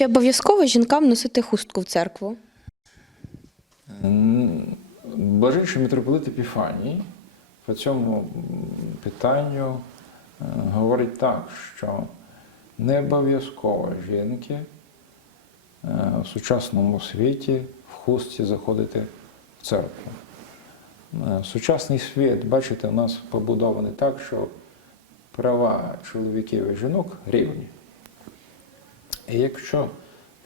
чи обов'язково жінкам носити хустку в церкву? Блаженший митрополит Епіфаній по цьому питанню е, говорить так, що не обов'язково жінки е, в сучасному світі в хустці заходити в церкву. Е, Сучасний світ, бачите, у нас побудований так, що права чоловіків і жінок рівні. І якщо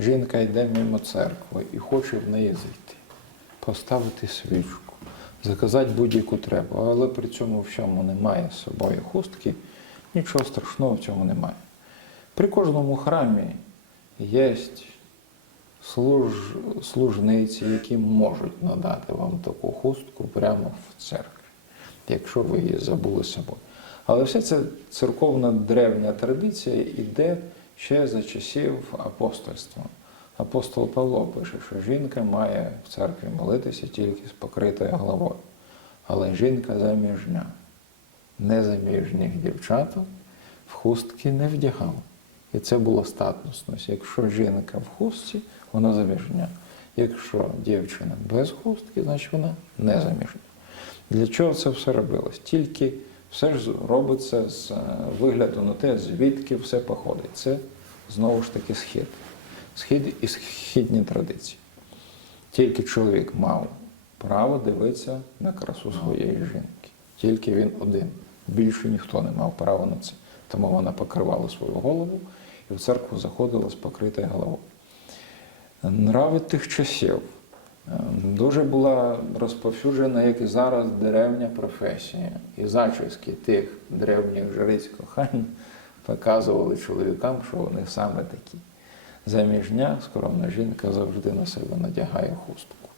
жінка йде мимо церкви і хоче в неї зайти, поставити свічку, заказати будь-яку треба, але при цьому всьому немає з собою хустки, нічого страшного в цьому немає. При кожному храмі є служ... служниці, які можуть надати вам таку хустку прямо в церкві, якщо ви її забули з собою. Але вся ця церковна древня традиція йде ще за часів апостольства. Апостол Павло пише, що жінка має в церкві молитися тільки з покритою головою. Але жінка заміжня, незаміжніх дівчаток в хустки не вдягала. І це була статусність. Якщо жінка в хустці, вона заміжня. Якщо дівчина без хустки, значить вона не заміжня. Для чого це все робилось? Тільки все ж робиться з е, вигляду на те, звідки все походить. Це знову ж таки схід. Схід і східні традиції. Тільки чоловік мав право дивитися на красу своєї жінки. Тільки він один. Більше ніхто не мав права на це. Тому вона покривала свою голову і в церкву заходила з покритою головою. Нрави тих часів дуже була розповсюджена, як і зараз, древня професія. І зачіски тих древніх жриць кохань показували чоловікам, що вони саме такі. Заміжня, скромна жінка завжди на себе надягає хустку.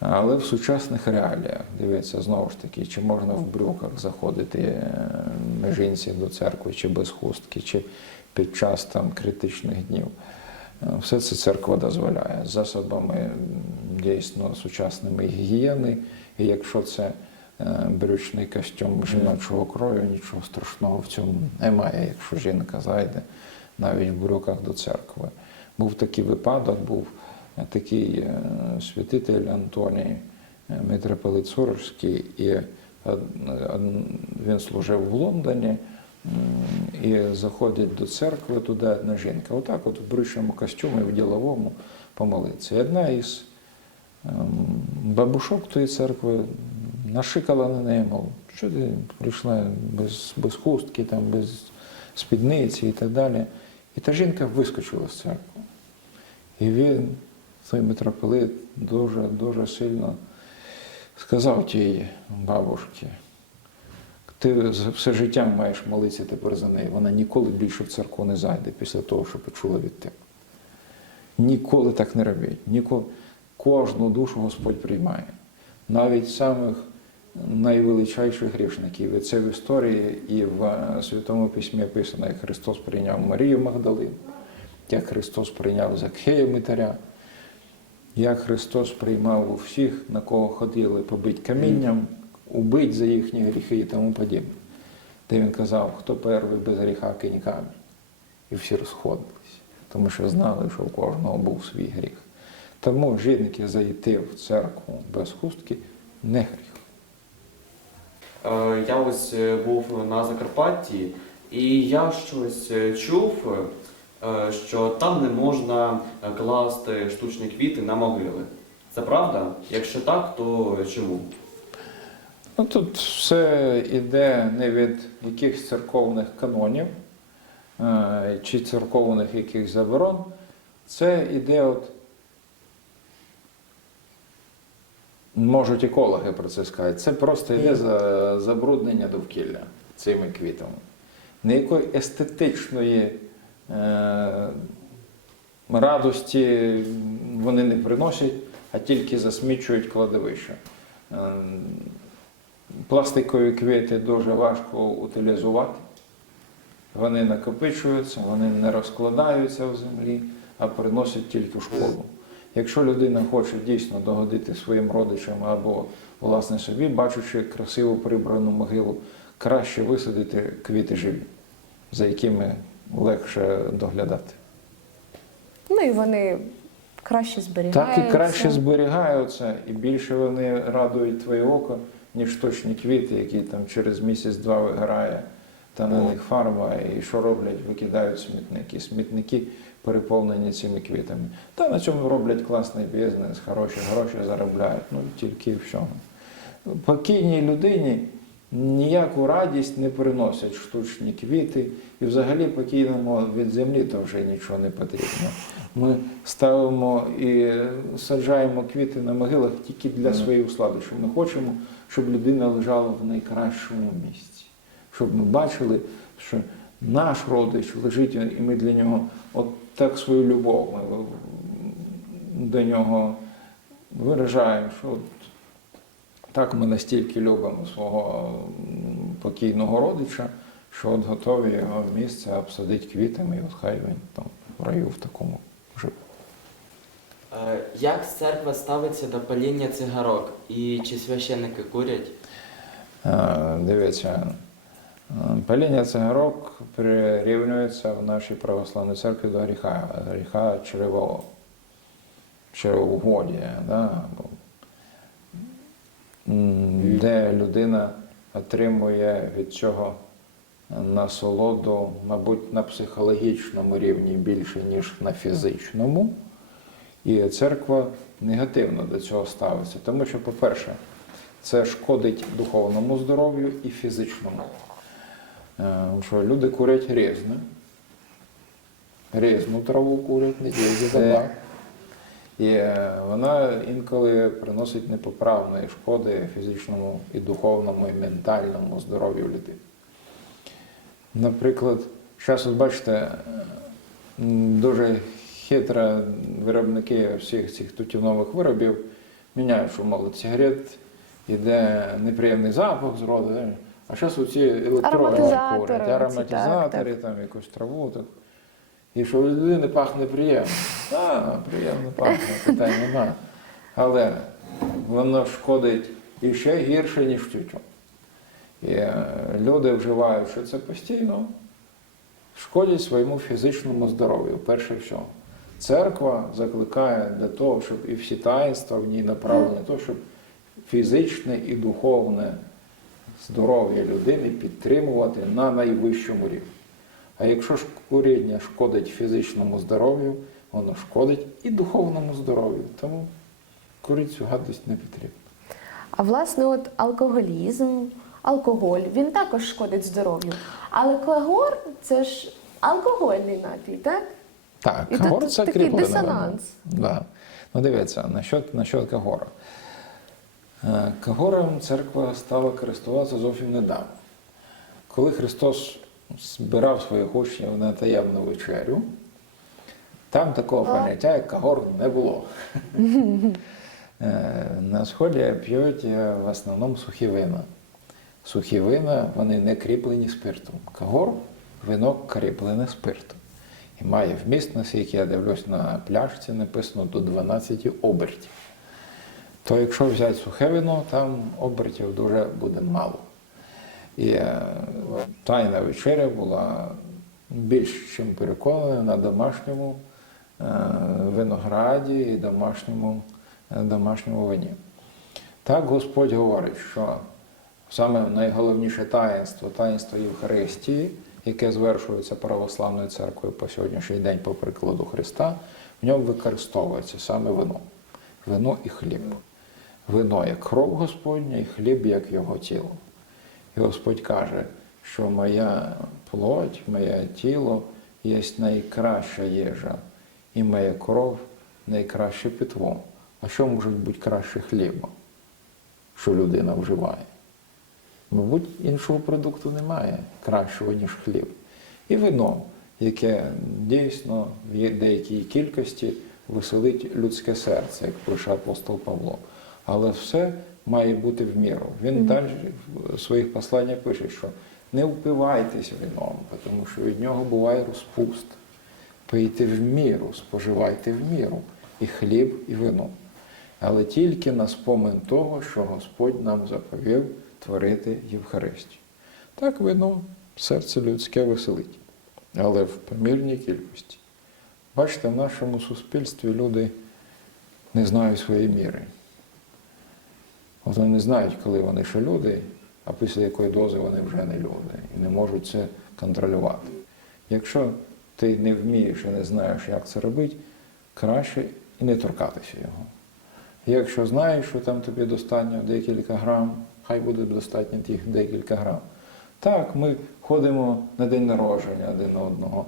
Але в сучасних реаліях, дивіться, знову ж таки, чи можна в брюках заходити е, жінці до церкви, чи без хустки, чи під час там критичних днів. Е, Все це церква дозволяє засобами дійсно сучасними гігієни. І якщо це е, брючний костюм жіночого крою, нічого страшного в цьому немає, якщо жінка зайде навіть в брюках до церкви. Був такий випадок, був е, такий святитель Антоній, митрополит Сурожський, і він служив в Лондоні. І заходить до церкви туди одна жінка. Отак, от в брючному костюмі, в діловому помолиться. І одна із ем, бабушок тої церкви нашикала на неї, мов, що ти прийшла без, без хустки, там, без спідниці і так далі. І та жінка вискочила з церкви. І він, той митрополит, дуже, дуже сильно сказав тій бабушці, ти все життя маєш молитися тепер за неї. Вона ніколи більше в церкву не зайде після того, що почула від тебе. Ніколи так не робіть. Ніколи. Кожну душу Господь приймає. Навіть самих найвеличайших грішників. І це в історії і в е, Святому Письмі описано, як Христос прийняв Марію Магдалину, як Христос прийняв Закхея Митаря, як Христос приймав у всіх, на кого ходили побить камінням, убить за їхні гріхи і тому подібне. Де він казав, хто перший без гріха кинь камінь. І всі розходились, тому що знали, що у кожного був свій гріх. Тому жінки зайти в церкву без хустки не гріх. Е, Я ось е, був на Закарпатті, і я щось е, чув, що там не можна класти штучні квіти на могили. Це правда? Якщо так, то чому? Ну, тут все йде не від якихось церковних канонів е, чи церковних якихось заборон. Це йде от. Можуть екологи про це сказати. Це просто йде за забруднення довкілля цими квітами. Ніякої естетичної е, радості вони не приносять, а тільки засмічують кладовище. Пластикові квіти дуже важко утилізувати. Вони накопичуються, вони не розкладаються в землі, а приносять тільки шкоду. Якщо людина хоче дійсно догодити своїм родичам або власне собі, бачучи красиво прибрану могилу, краще висадити квіти живі, за якими легше доглядати. Ну і вони краще зберігаються. Так і краще зберігаються, і більше вони радують твоє око, ніж штучні квіти, які там через місяць-два виграє, та на них фарба, і що роблять, викидають смітники. Смітники переповнені цими квітами. Та на цьому роблять класний бізнес, хороші гроші заробляють. Ну тільки і всьому. Покійній людині ніяку радість не приносять штучні квіти, і взагалі покійному від землі то вже нічого не потрібно. Ми ставимо і саджаємо квіти на могилах тільки для своєї услади, що ми хочемо, щоб людина лежала в найкращому місці, щоб ми бачили, що наш родич лежить, і ми для нього от так свою любов ми до нього виражаємо, що от так ми настільки любимо свого покійного родича, що от готові його місце обсадити квітами, і от хай він там в раю в такому живе. Е, Як церква ставиться до паління цигарок і чи священники курять? Е, Дивіться, е, паління цигарок прирівнюється в нашій православній церкві до гріха, гріха чревового, чревоугодія, да? де людина отримує від цього насолоду, мабуть, на психологічному рівні більше, ніж на фізичному. І церква негативно до цього ставиться. Тому що, по-перше, це шкодить духовному здоров'ю і фізичному. Е, Що люди курять різне. Різну траву курять, не тільки табак. І е, вона інколи приносить непоправної шкоди фізичному і духовному, і ментальному здоров'ю людини. Наприклад, зараз, бачите, дуже хитро виробники всіх цих тютюнових виробів міняють, що мовить сигарет, іде неприємний запах з роду, а зараз оці електронні Ароматизатори курять, ароматизатори, так, там якусь траву. Так. І що людини пахне приємно. Так, приємно пахне, питань нема. Але воно шкодить і ще гірше, ніж тютюн. І е, люди вживають, що це постійно шкодять своєму фізичному здоров'ю, перше всього. Церква закликає для того, щоб і всі таїнства в ній направлені, на те, щоб фізичне і духовне здоров'я людини підтримувати на найвищому рівні. А якщо ж куріння шкодить фізичному здоров'ю, воно шкодить і духовному здоров'ю. Тому курити цю гадость не потрібно. А власне, от алкоголізм, алкоголь, він також шкодить здоров'ю. Але кагор це ж алкогольний напій, так? Так, І кагор тут це такий дисонанс. Да. Ну дивіться, насчет, насчет кагора. Е, Кагором церква стала користуватися зовсім недавно. Коли Христос збирав своїх учнів на таємну вечерю, там такого поняття, як кагор, не було. Е, На сході п'ють е, в основному сухі вина. Сухі вина вони не кріплені спиртом. Кагор вино кріплене спиртом. І має вміст, наскільки я дивлюсь на пляшці, написано до 12 обертів. То якщо взяти сухе вино, там обертів дуже буде мало. І е, тайна вечеря була більш чим переконана на домашньому е, винограді і домашньому, е, домашньому вині. Так Господь говорить, що саме найголовніше таїнство, таїнство Євхаристії, яке звершується православною церквою по сьогоднішній день по прикладу Христа, в ньому використовується саме вино. Вино і хліб. Вино як кров Господня, і хліб як його тіло. І Господь каже, що моя плоть, моє тіло є найкраща їжа, і моя кров найкраще питво. А що може бути краще хліба, що людина вживає? Мабуть, іншого продукту немає кращого, ніж хліб. І вино, яке дійсно в деякій кількості веселить людське серце, як пише апостол Павло. Але все має бути в міру. Він далі в своїх посланнях пише, що не впивайтесь вином, тому що від нього буває розпуст. Пийте в міру, споживайте в міру і хліб, і вино. Але тільки на спомин того, що Господь нам заповів творити Євхаристію. Так вино серце людське веселить, але в помірній кількості. Бачите, в нашому суспільстві люди не знають своєї міри. Вони не знають, коли вони ще люди, а після якої дози вони вже не люди і не можуть це контролювати. Якщо ти не вмієш і не знаєш, як це робити, краще і не торкатися його. Якщо знаєш, що там тобі достатньо декілька грам, хай буде достатньо тих декілька грам. Так, ми ходимо на день народження один одного,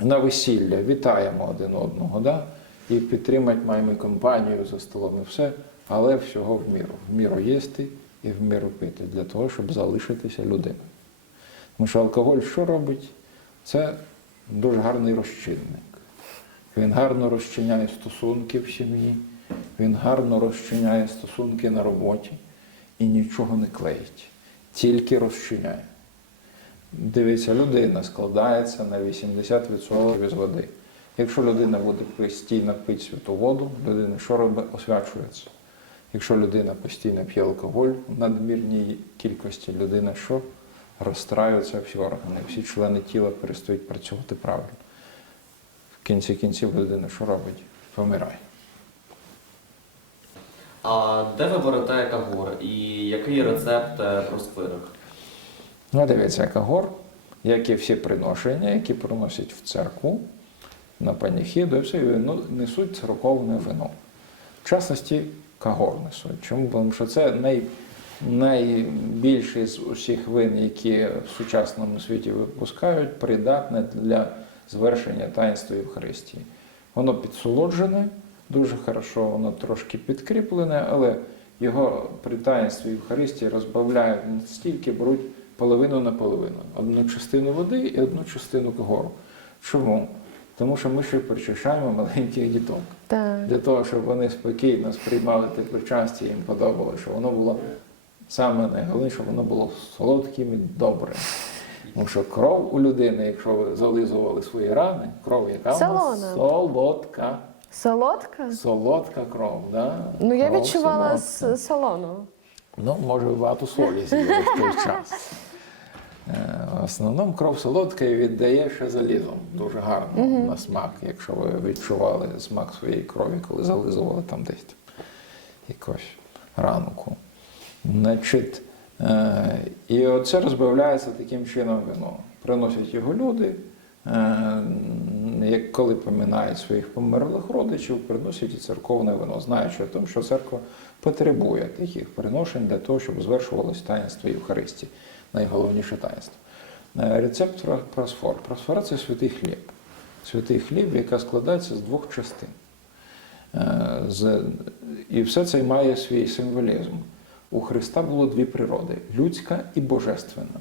на весілля, вітаємо один одного, да? і підтримати маємо компанію за столом і все, але всього в міру. В міру їсти і в міру пити, для того, щоб залишитися людиною. Тому що алкоголь що робить? Це дуже гарний розчинник. Він гарно розчиняє стосунки в сім'ї, він гарно розчиняє стосунки на роботі і нічого не клеїть, тільки розчиняє. Дивіться, людина складається на 80% із води. Якщо людина буде постійно пити святу воду, людина що робить? Освячується. Якщо людина постійно п'є алкоголь в надмірній кількості, людина що? Розстраюються всі органи, всі члени тіла перестають працювати правильно. В кінці кінців людина що робить? Помирає. А де ви берете кагор і який рецепт е, просфирок? Ну, дивіться, кагор, як і всі приношення, які приносять в церкву на паніхіду, і все, ну, несуть церковне вино. В частності кагор несуть. Чому? Тому що це най, найбільший з усіх вин, які в сучасному світі випускають, придатне для звершення таїнства Євхаристії. Воно підсолоджене, дуже хорошо, воно трошки підкріплене, але його при таїнстві Євхаристії розбавляють настільки, беруть половину на половину. Одну частину води і одну частину кагору. Чому? Тому що ми ще причащаємо маленьких діток. Так. Для того, щоб вони спокійно сприймали те причастя, їм подобалося, щоб воно було саме найголовніше, щоб воно було солодким і добрим. Тому що кров у людини, якщо ви зализували свої рани, кров, яка в нас солодка. Солодка? Солодка кров, да? Ну, я Кров відчувала солодка. с- солону. Ну, може, багато солі з'їли в той час. Е, В основному кров солодка і віддає ще залізом. Дуже гарно на смак, якщо ви відчували смак своєї крові, коли зализували там десь якусь ранку. Значить, е, і оце розбавляється таким чином вино. Приносять його люди, е, як коли поминають своїх померлих родичів, приносять і церковне вино, знаючи о тому, що церква потребує таких приношень для того, щоб звершувалось таїнство Євхаристії, найголовніше таїнство. Е, Рецепт просфор. Просфора це святий хліб. Святий хліб, яка складається з двох частин. Е, І все це має свій символізм. У Христа було дві природи людська і божественна.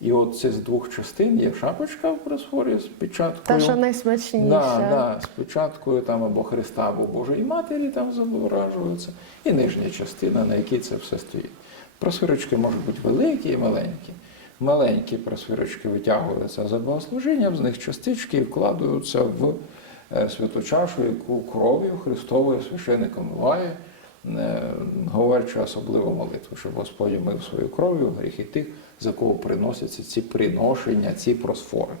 І от це з двох частин є шапочка в просфорі з печаткою. Та, що найсмачніша. Да, да, з печаткою там або Христа, або Божої Матері там зображується, і нижня частина, на якій це все стоїть. Просвірочки можуть бути великі і маленькі. Маленькі просвірочки витягуються за богослужінням, з них частички вкладаються в е, святу чашу, яку кров'ю Христовою священник омиває, е, говорячи особливу молитву, щоб Господь омив свою кров'ю гріхи тих, за кого приносяться ці приношення, ці просфори.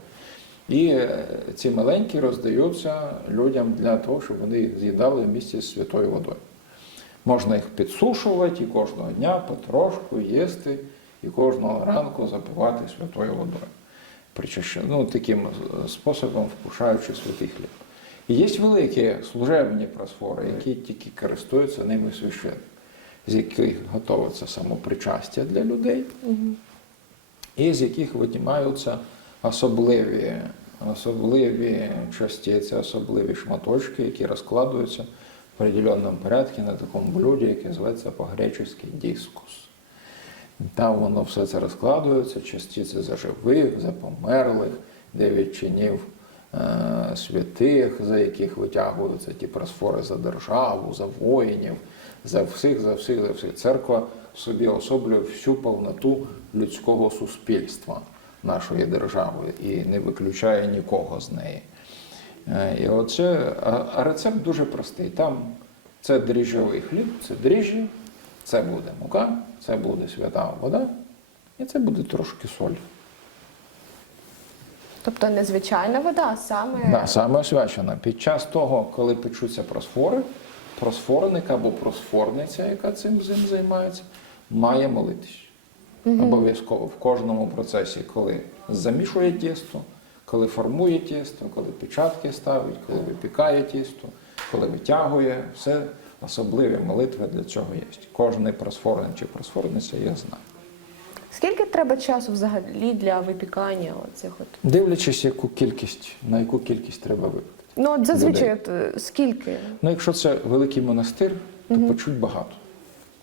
І е, ці маленькі роздаються людям для того, щоб вони з'їдали в місті з святою водою. Можна їх підсушувати і кожного дня потрошку їсти, і кожного ранку запивати святою водою. Причащ- Ну, таким е, способом вкушаючи святий хліб. І є великі служебні просфори, які тільки користуються ними священник, з яких готується самопричастя для людей, і з яких витімаються особливі, особливі частиці, особливі шматочки, які розкладуються в определенному порядку на такому блюді, яке зветься по-гречески дискус. Там воно все це розкладується, частиці за живих, за померлих, дев'ять чинів святих, за яких витягуються ті просфори за державу, за воїнів, за всіх, за всіх, за всіх. Церква собі особлює всю повноту людського суспільства нашої держави і не виключає нікого з неї. Е, І оце, рецепт дуже простий. Там це дріжджовий хліб, це дріжджі, це буде мука, це буде свята вода, і це буде трошки солі. Тобто не звичайна вода, а саме Да, саме освячена. Під час того, коли печуться просфори, просфорник або просфорниця, яка цим цим займається, має молитись. Обов'язково в кожному процесі, коли замішує тісто, коли формує тісто, коли печатки ставить, коли випікає тісто, коли витягує, все особливі молитви для цього є. Кожний просфорник чи просфорниця я знаю. Скільки треба часу взагалі для випікання оцих от? Дивлячись, яку кількість, на яку кількість треба випити. Ну от зазвичай от, е, скільки? Ну, якщо це великий монастир, то почуть багато.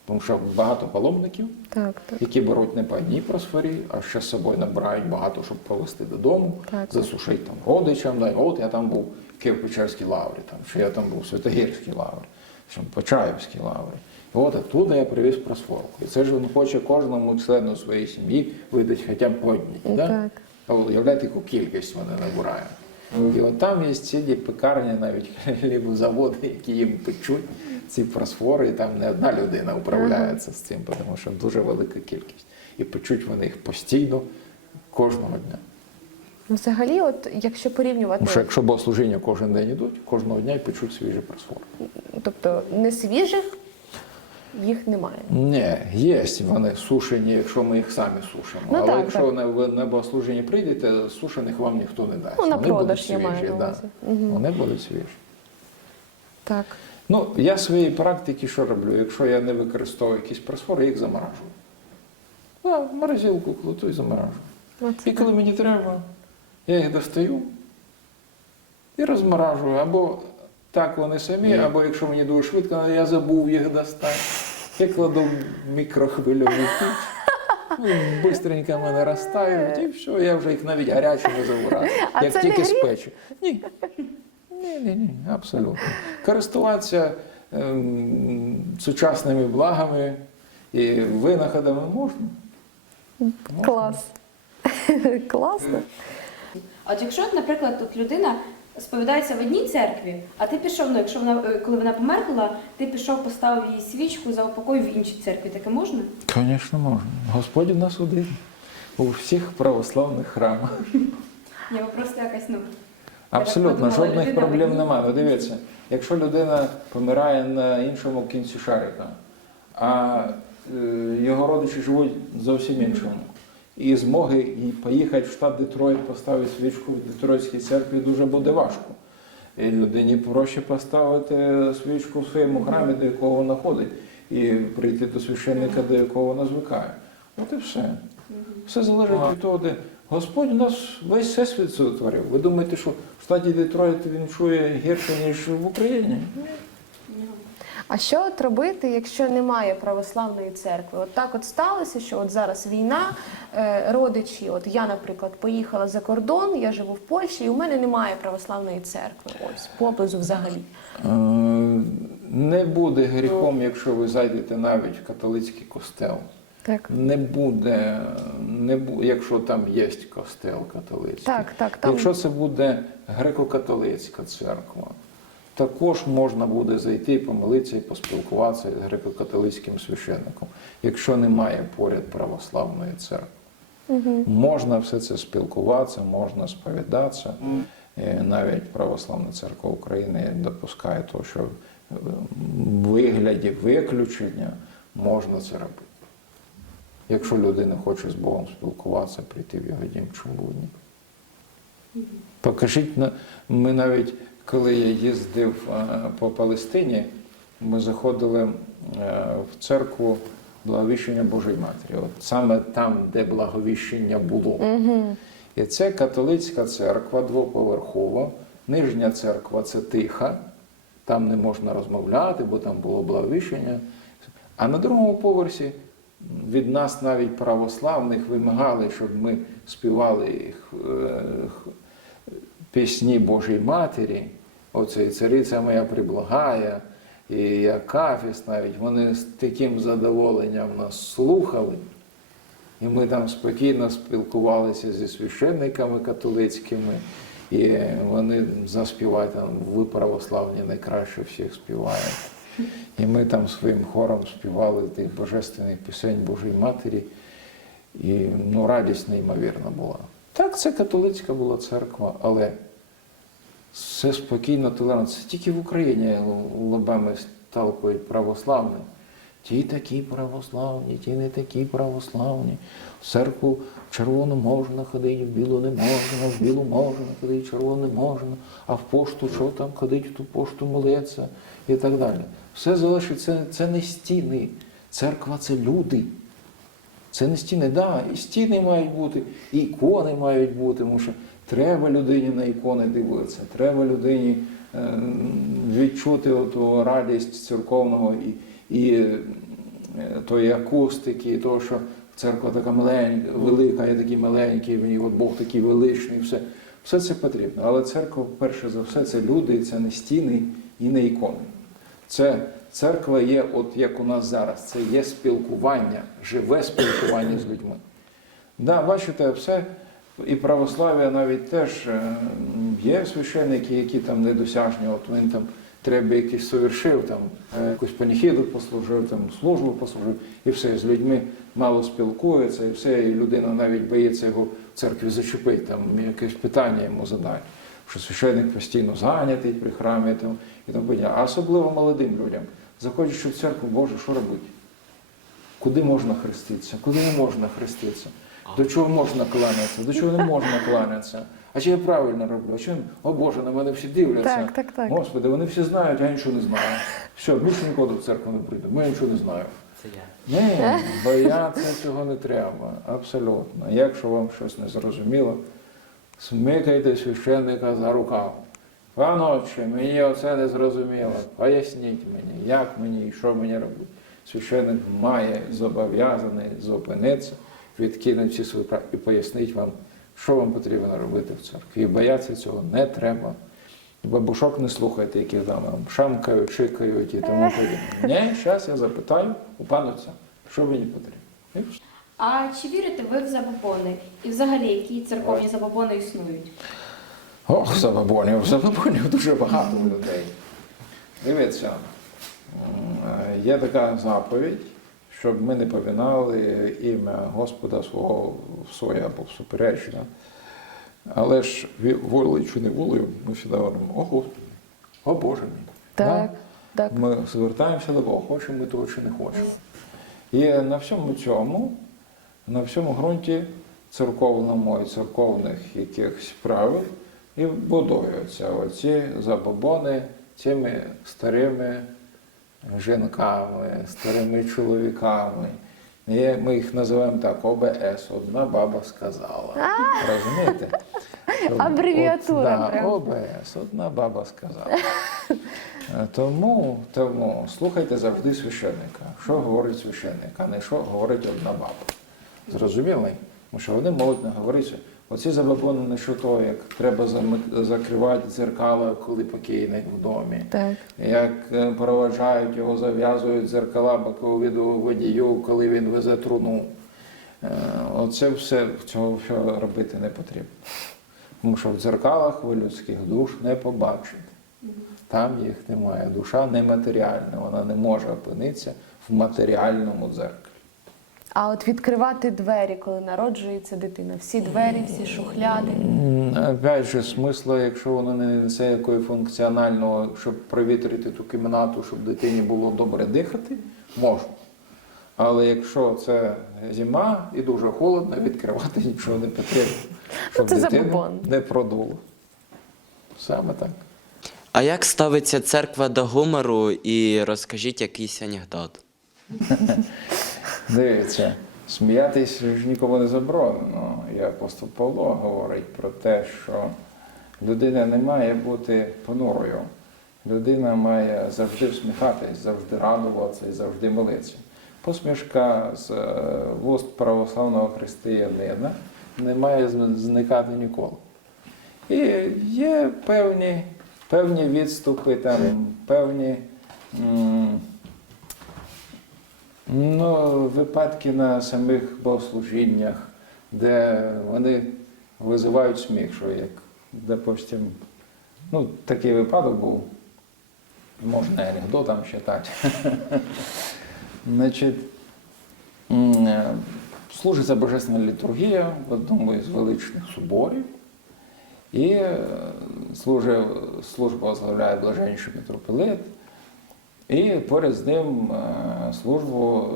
Тому що багато паломників, Так, так. які беруть не по одній просфорі, а ще з собою набирають багато, щоб повезти додому, Так. засушити там родичам. Да, от я там був в Києво-Печерській лаврі, там, чи я там був в Святогірській лаврі, чи в Почаївській лаврі. От оттуда я привіз просфорку. І це ж він хоче кожному члену своєї сім'ї видати хоча б по одній. Да? Уявляєте, яку кількість вони набирають. І от там є цілі пекарні, навіть хлібозаводи, які їм печуть ці просфори, і там не одна людина управляється з цим, тому що дуже велика кількість. І печуть вони їх постійно кожного дня. Ну, Взагалі, от якщо порівнювати, Тому що якщо богослужіння кожен день йдуть, кожного дня печуть свіжі просфори. тобто не свіжих їх немає. Ні, є вони сушені, якщо ми їх самі сушимо. Ну, Але так, якщо так. ви на богослужіння прийдете, сушених вам ніхто не дасть. Ну, на вони продаж будуть я свіжі, на да. Мгм. Вони будуть свіжі. Так. Ну, я своєї практики що роблю? Якщо я не використовую якісь просфори, я їх заморажую. Да, в морозилку кладу і заморажую. Оце І коли мені треба, я їх достаю і розморажую. Або так вони самі, або якщо мені дуже швидко, але я забув їх достати. Я кладу в мікрохвильову піч, швидко мене розтають, і все, я вже їх навіть гарячими забираю. Як тільки спечу. Ні. Ні, ні, ні, абсолютно. Користуватися ем, сучасними благами і винаходами можна. Можна. Клас. Класно. От якщо, наприклад, тут людина сповідається в одній церкві, а ти пішов, ну якщо вона е, коли вона померла, ти пішов, поставив їй свічку за упокой в іншій церкві. Таке можна? Звісно, можна. Господь у нас один. У всіх православних храмах. Ні, ви просто якось ну. Абсолютно, жодних проблем немає. Ну, дивіться, якщо людина помирає на іншому кінці шарика, а е, його родичі живуть зовсім іншому, і змоги і поїхати в штат Детройт, поставити свічку в Детройтській церкві дуже буде важко. І людині проще поставити свічку в своєму храмі, до якого вона ходить, і прийти до священника, до якого вона звикає. От і все. Все залежить від того, де Господь у нас весь всесвіт сотворив. Ви думаєте, що в штаті Детройт він чує гірше, ніж в Україні? А що от робити, якщо немає православної церкви? От так от сталося, що от зараз війна, е, родичі, от я, наприклад, поїхала за кордон, я живу в Польщі, і у мене немає православної церкви. Ось поблизу взагалі. Е, Не буде гріхом, якщо ви зайдете навіть в католицький костел. Так. Не буде, не бу- якщо там є костел католицький. Так, так, там Якщо це буде греко-католицька церква, також можна буде зайти, помолитися і поспілкуватися з греко-католицьким священником, якщо немає поряд православної церкви. Можна все це спілкуватися, можна сповідатися. Е, Навіть Православна церква України допускає того, що в вигляді виключення можна це робити. Якщо людина хоче з Богом спілкуватися, прийти в його дім, чому ні? Покажіть, ми навіть, коли я їздив е, по Палестині, ми заходили е, в церкву Благовіщення Божої Матері. От саме там, де благовіщення було. І це католицька церква двоповерхова, нижня церква це тиха, там не можна розмовляти, бо там було благовіщення. А на другому поверсі від нас навіть православних вимагали, щоб ми співали їх, е, пісні Божій Матері, оце і цариця моя приблагає, і Якафіс навіть, вони з таким задоволенням нас слухали. І ми там спокійно спілкувалися зі священниками католицькими, і вони заспівають там, ви православні найкраще всіх співаєте. І ми там своїм хором співали тих божественних пісень Божої Матері. І ну, радість неймовірна була. Так, це католицька була церква, але все спокійно, толерантно. Це тільки в Україні лобами сталкують православні. Ті такі православні, ті не такі православні. В церкву в червону можна ходити, в білу не можна, в білу можна ходити, в червону не можна, а в пошту що там ходить, в ту пошту молиться і так далі. Все залишить, це, це не стіни. Церква це люди. Це не стіни, да, і стіни мають бути, і ікони мають бути, тому що треба людині на ікони дивитися, треба людині е, відчути ту радість церковного і, і е, тої акустики, і того, що церква така маленька, велика, я такий маленький, мені от Бог такий величний, все. Все це потрібно. Але церква, перше за все, це люди, це не стіни і не ікони. Це церква є, от як у нас зараз, це є спілкування, живе спілкування з людьми. Да, бачите, все, і православ'я навіть теж е, є священники, які там недосяжні, от він там треба якийсь совершив, там е, якусь паніхіду послужив, там службу послужив, і все, з людьми мало спілкується, і все, і людина навіть боїться його в церкві зачепити, там якесь питання йому задають. Що священник постійно зайнятий при храмі там, і тому подібне. А особливо молодим людям. Заходячи в церкву, Боже, що робити? Куди можна хреститися, куди не можна хреститися? До чого можна кланятися, до чого не можна кланятися? А чи я правильно роблю? А чи, о Боже, на мене всі дивляться. Так, так, так. Господи, вони всі знають, а я нічого не знаю. Все, більше ніколи в церкву не прийду, бо я нічого не знаю. Це я. Ні, боятися цього не треба, абсолютно. Якщо вам щось не зрозуміло, смикайте священника за рукав. Паноче, мені оце не зрозуміло. Поясніть мені, як мені і що мені робити. Священник має зобов'язаний зупинитися, відкинути всі свої права і пояснити вам, що вам потрібно робити в церкві. І боятися цього не треба. Бабушок не слухайте, які там шамкають, шикають і тому подібне. Ні, зараз я запитаю у пана отця, що мені потрібно. А чи вірите ви в забобони? І взагалі, які церковні забобони існують? Ох, забабонів, забабонів дуже багато у людей. Дивіться, є така заповідь, щоб ми не помінали ім'я Господа свого в своє або всупереч. да. Але ж волею чи не волею, ми завжди говоримо, о Господи, о Боже мій. Так, Да? так. Ми звертаємося до Бога, хочемо ми того чи не хочемо. І на всьому цьому, на всьому ґрунті церковному і церковних якихось правил і будуються оці забобони цими старими жінками, старими чоловіками. І ми їх називаємо так ОБС, одна баба сказала. Розумієте? Абревіатура да. ОБС, одна баба сказала. Тому, тому слухайте завжди священника. Що говорить священник, а не що говорить одна баба. Зрозуміли? Тому що вони можуть не говорити. Оці забобони не що то, як треба закривати дзеркала, коли покійник в домі. Так. Як е, проваджають його, зав'язують дзеркала боковиду водію, коли він везе труну. Е, Оце все цього всього робити не потрібно. Тому що в дзеркалах ви людських душ не побачите. Там їх немає. Душа нематеріальна, вона не може опинитися в матеріальному дзеркалі. А от відкривати двері, коли народжується дитина, всі двері, всі шухляди. М, Опять же, смисла, якщо воно не несе якої функціонального, щоб провітрити ту кімнату, щоб дитині було добре дихати, можна. Але якщо це зима і дуже холодно, відкривати нічого не потрібно. Щоб це дитину не продуло. Саме так. А як ставиться церква до гумору і розкажіть якийсь анекдот? Дивіться, сміятись ж нікому не заборонено. І апостол Павло говорить про те, що людина не має бути понурою. Людина має завжди всміхатись, завжди радуватися і завжди молитися. Посмішка з е, вуст православного християнина не має зникати ніколи. І є певні, певні відступи, там, певні. м, Ну, випадки на самих богослужіннях, де вони визивають сміх, що як, допустим, ну, такий випадок був, можна анекдотом читати. Значить, е, служиться божественна літургія в одному із величних соборів. І е, служив, службу возглавляє блаженніший митрополит, і поряд з ним е, службу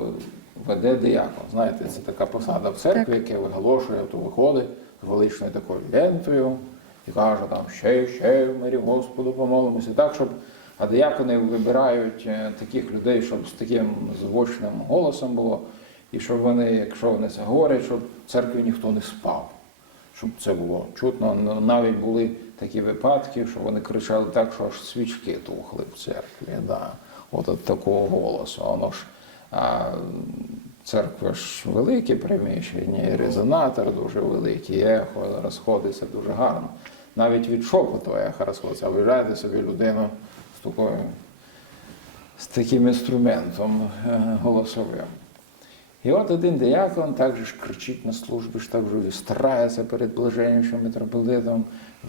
веде диякон. Знаєте, це така посада в церкві, яка виголошує, то виходить з величною такою лентою і каже там ще, ще, в мирі Господу помолимося. Так, щоб а диякони вибирають е, таких людей, щоб з таким звучним голосом було, і щоб вони, якщо вони це говорять, щоб в церкві ніхто не спав щоб це було чутно. Ну, Навіть були такі випадки, що вони кричали так, що аж свічки тухли в церкві. Да. От від такого голосу. Воно ж церква ж велике приміщення, і резонатор дуже великий, ехо розходиться дуже гарно. Навіть від шепоту ехо розходиться. А виявляєте собі людину з такою. З таким інструментом е, голосовим. І от один диякон також кричить на службі, ж так же старається перед блаженнішим митрополитом,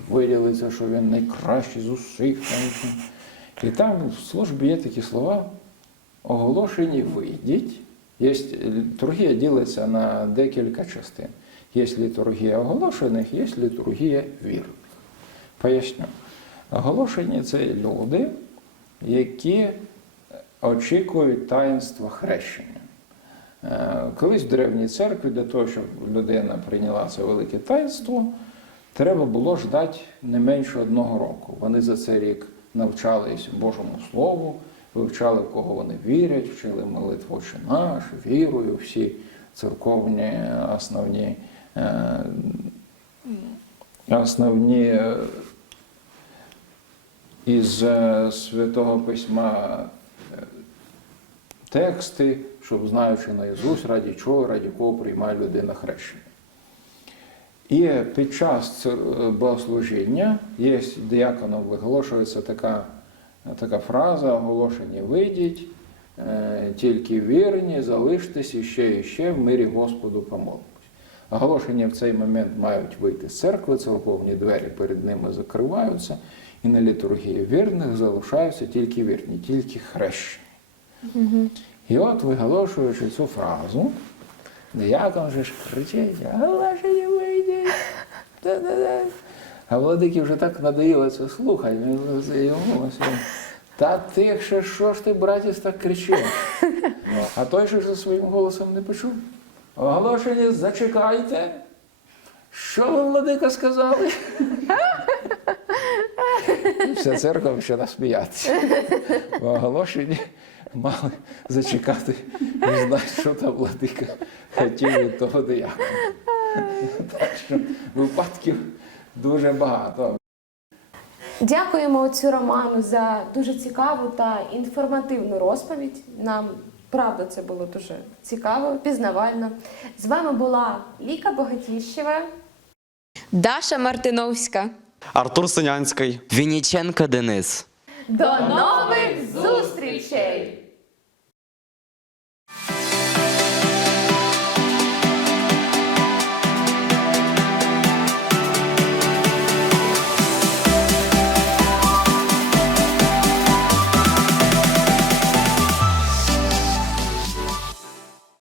виділиться, що він найкращий з усіх. І там в службі є такі слова, оголошені вийдіть. Є, літургія ділиться на декілька частин. Є літургія оголошених, є літургія вірних. Поясню. Оголошені це люди, які очікують таїнства хрещення. Е, Колись в древній церкві для того, щоб людина прийняла це велике таїнство, треба було ждати не менше одного року. Вони за цей рік навчались Божому Слову, вивчали, в кого вони вірять, вчили молитву «Отче наш, вірою, всі церковні основні, е, основні е, із е, Святого Письма тексти, щоб знаючи наізусть, раді чого, раді кого приймає людина хрещення. І під час богослужіння є діяконом виголошується така, така фраза оголошені вийдіть, е, тільки вірні, залиштесь іще і ще в мирі Господу помолимось. Оголошення в цей момент мають вийти з церкви, церковні двері перед ними закриваються, і на літургії вірних залишаються тільки вірні, тільки хрещені. І от, виголошуючи цю фразу, диякон же ж кричить, оголошення. А владики вже так надоїло це слухати. Він вже йому Та тихше, що ж ти, братець, так кричиш? А той ж за своїм голосом не почув. Оголошення зачекайте. Що ви, владика, сказали? Вся церква почала сміятися. В оголошенні мали зачекати і знати, що там владика хотів від того диякона. Так що випадків дуже багато. Дякуємо отцю Роману за дуже цікаву та інформативну розповідь. Нам правда це було дуже цікаво, пізнавально. З вами була Ліка Богатіщева. Даша Мартиновська. Артур Синянський. Вінніченко Денис. До нових